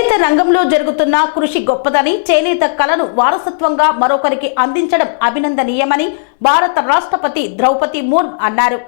చేనేత రంగంలో జరుగుతున్న కృషి గొప్పదని, చేనేత కళను వారసత్వంగా మరొకరికి అందించడం అభినందనీయమని భారత రాష్ట్రపతి ద్రౌపది ముర్ము అన్నారు.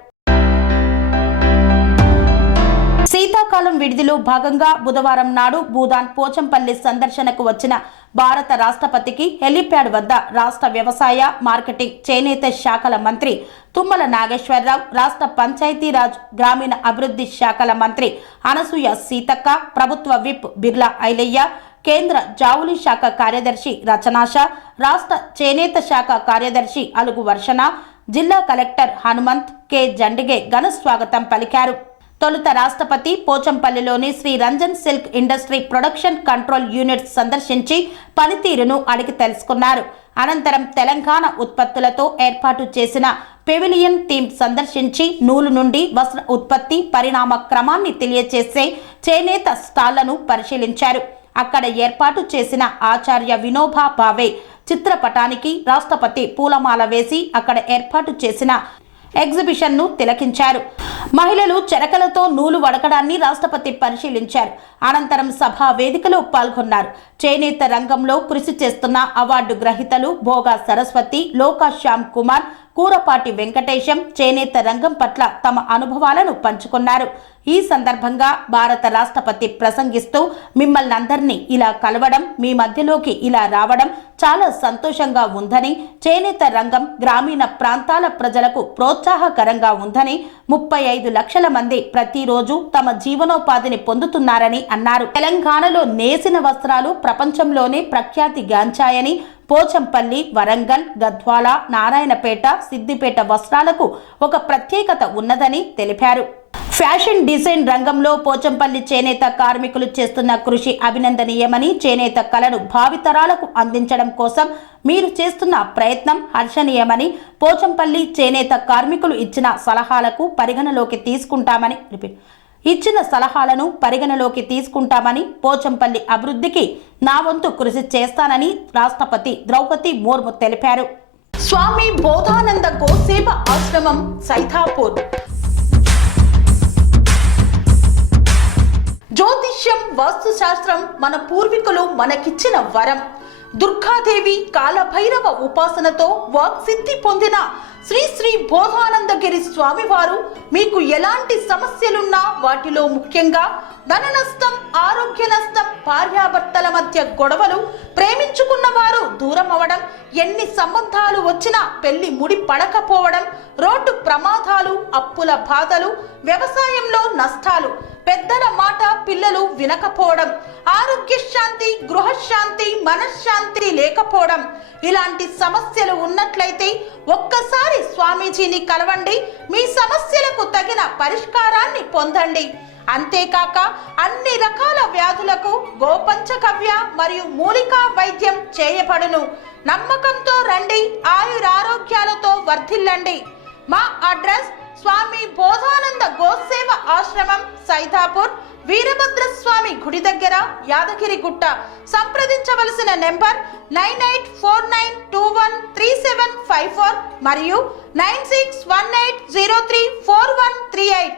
శీతాకాలం విడిదిలో భాగంగా బుధవారం నాడు భూదాన్ పోచంపల్లి సందర్శనకు వచ్చిన భారత రాష్ట్రపతికి హెలిప్యాడ్ వద్ద రాష్ట్ర వ్యవసాయ, మార్కెటింగ్, చేనేత శాఖల మంత్రి తుమ్మల నాగేశ్వరరావు, రాష్ట్ర పంచాయతీరాజ్, గ్రామీణ అభివృద్ధి శాఖల మంత్రి అనసూయ సీతక్క, ప్రభుత్వ విప్ బిర్లా ఐలయ్య, కేంద్ర జావులి శాఖ కార్యదర్శి రచనాషా, రాష్ట్ర చేనేత శాఖ కార్యదర్శి అలుగు వర్షణ, జిల్లా కలెక్టర్ హనుమంత్ కె జండిగే ఘన స్వాగతం పలికారు. తొలుత రాష్ట్రపతి పోచంపల్లిలోని Shri Ranjan silk industry production control unit సందర్శించి పనితీరును అడిగి తెలుసుకున్నారు. అనంతరం తెలంగాణ ఉత్పత్తులతో ఏర్పాటు చేసిన పెవిలియన్ థీమ్ సందర్శించి నూలు నుండి వస్త్ర ఉత్పత్తి పరిణామ క్రమాన్ని తెలియచేసే చేనేత స్టాళ్లను పరిశీలించారు. అక్కడ ఏర్పాటు చేసిన ఆచార్య వినోబా భావే చిత్రపటానికి రాష్ట్రపతి పూలమాల వేసి అక్కడ ఏర్పాటు చేసిన ఎగ్జిబిషన్ను తిలకించారు. మహిళలు చెరకలతో నూలు వడకడాన్ని రాష్ట్రపతి పరిశీలించారు. అనంతరం సభా వేదికలో పాల్గొన్నారు. చేనేత రంగంలో కృషి చేస్తున్న అవార్డు గ్రహీతలు భోగా సరస్వతి, లోకా శ్యామ్ కుమార్, కూరపాటి వెంకటేశం చేనేత రంగం పట్ల తమ అనుభవాలను పంచుకున్నారు. ఈ సందర్భంగా భారత రాష్ట్రపతి ప్రసంగిస్తూ, మిమ్మల్ని అందరినీ ఇలా కలవడం, మీ మధ్యలోకి ఇలా రావడం చాలా సంతోషంగా ఉందని, చేనేత రంగం గ్రామీణ ప్రాంతాల ప్రజలకు ప్రోత్సాహకరంగా ఉందని, 35 లక్షల మంది ప్రతిరోజు తమ జీవనోపాధిని పొందుతున్నారని అన్నారు. తెలంగాణలో నేసిన వస్త్రాలు ప్రపంచంలోనే ప్రఖ్యాతి గాంచాయని, పోచంపల్లి, వరంగల్, గద్వాల, నారాయణపేట, సిద్దిపేట వస్త్రాలకు ఒక ప్రత్యేకత ఉన్నదని తెలిపారు. ఫ్యాషన్ డిజైన్ రంగంలో పోచంపల్లి చేనేత కార్మికులు చేస్తున్న కృషి అభినందనీయమని, చేనేత కళను భావితరాలకు అందించడం కోసం మీరు చేస్తున్న ప్రయత్నం హర్షణీయమని, పోచంపల్లి చేనేత కార్మికులు ఇచ్చిన సలహాలను పరిగణలోకి తీసుకుంటామని, పోచంపల్లి అభివృద్ధికి నా వంతు కృషి చేస్తానని రాష్ట్రపతి ద్రౌపది ముర్ము తెలిపారు. స్వామి బోధానంద గోసేవ ఆశ్రమం, సైథాపూర్. జ్యోతిష్యం, వాస్తుశాస్త్రం మన పూర్వీకులు మనకిచ్చిన వరం. దుర్గాదేవి, కాలభైరవ ఉపాసనతో వాక్సిద్ధి పొందిన శ్రీ శ్రీ బోధానందగిరి స్వామివారు మీకు ఎలాంటి సమస్యలున్నా, వాటిలో ముఖ్యంగా ధన నష్టం, ఆరోగ్య నష్టం, భార్యాభర్తల మధ్య గొడవలు, ప్రేమించుకున్న వారు దూరం అవడం, ఎన్ని సంబంధాలు వచ్చినా పెళ్లి ముడి పడకపోవడం, రోడ్డు ప్రమాదాలు, అప్పుల బాధలు, వ్యవసాయంలో నష్టాలు, పెద్దల మాట పిల్లలు వినకపోవడం, ఆరోగ్య శాంతి, గృహశాంతి, మనశ్శాంతి లేకపోవడం, ఇలాంటి సమస్యలు ఉన్నట్లయితే ఒక్కసారి స్వామీజీని కలవండి. మీ సమస్యలకు తగిన పరిష్కారాన్ని పొందండి. అంతేకాక అన్ని రకాల వ్యాధులకు గోపంచకవ్య మరియు మూలికా వైద్యం చేయబడును. నమ్మకంతో రండి, ఆయురారోగ్యాలతో వర్ధిల్లండి. మా అడ్రస్ స్వామి బోధానంద గోసేవ ఆశ్రమం, సైథాపూర్, వీరభద్రస్వామి గుడి దగ్గర, యాదగిరిగుట్ట. సంప్రదించవలసిన నెంబర్ 9849213754 మరియు 9618034138.